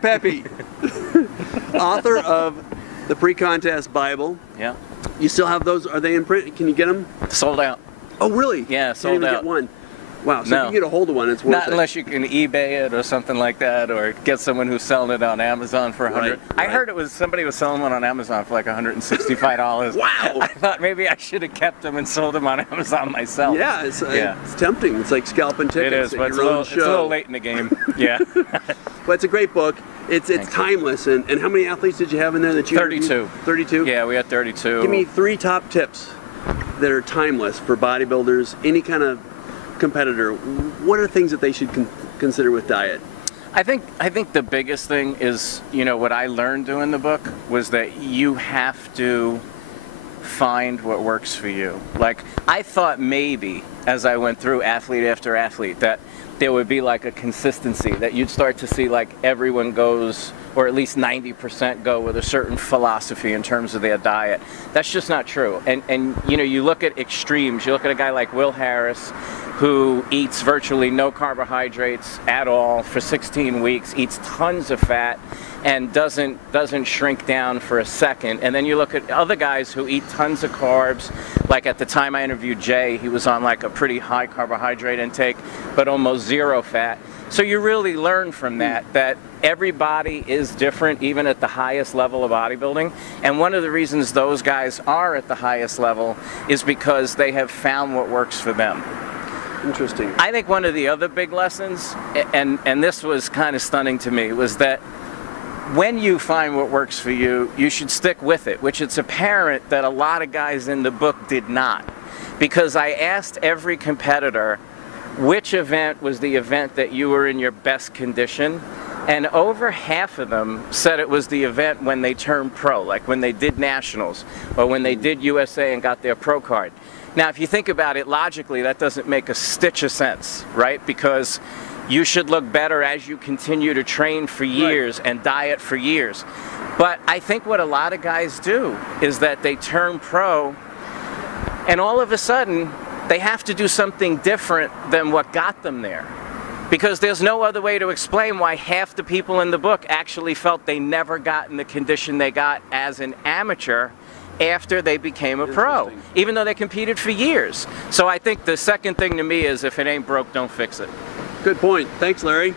Pepe, author of the PreContest Bible. Yeah. You still have those? Are they in print? Can you get them? Sold out. Oh, really? Yeah, sold Can't even out. get one. Wow, so No. if you get a hold of one, it's worth it. Not unless you can eBay it or something like that, or get someone who's selling it on Amazon for $100. Right. I heard it was somebody was selling one on Amazon for like $165. Wow! I thought maybe I should have kept them and sold them on Amazon myself. Yeah, it's tempting. It's like scalping tickets. It is, but it's a little late in the game. Yeah. But it's a great book. It's timeless. And how many athletes did you have in there that you 32. 32? Yeah, we had 32. Give me 3 top tips that are timeless for bodybuilders, any kind of competitor. What are things that they should consider with diet? I think the biggest thing is, you know, what I learned doing the book was that you have to find what works for you. Like, I thought maybe as I went through athlete after athlete that there would be like a consistency, that you'd start to see like everyone goes, or at least 90% go with a certain philosophy in terms of their diet. That's just not true. And you know, you look at extremes, you look at a guy like Will Harris, who eats virtually no carbohydrates at all for 16 weeks, eats tons of fat, and doesn't shrink down for a second. And then you look at other guys who eat tons of carbs. Like at the time I interviewed Jay, he was on like a pretty high carbohydrate intake, but almost zero fat. So you really learn from that everybody is different, even at the highest level of bodybuilding. And one of the reasons those guys are at the highest level is because they have found what works for them. Interesting. I think one of the other big lessons, and this was kind of stunning to me, was that when you find what works for you, you should stick with it, which it's apparent that a lot of guys in the book did not. Because I asked every competitor, which event was the event that you were in your best condition? And over half of them said it was the event when they turned pro, like when they did nationals or when they did USA and got their pro card. Now, if you think about it logically, that doesn't make a stitch of sense, right? Because you should look better as you continue to train for years and diet for years. But I think what a lot of guys do is that they turn pro and all of a sudden they have to do something different than what got them there. Because there's no other way to explain why half the people in the book actually felt they never got in the condition they got as an amateur after they became a pro, even though they competed for years. So I think the second thing to me is, if it ain't broke, don't fix it. Good point. Thanks, Larry.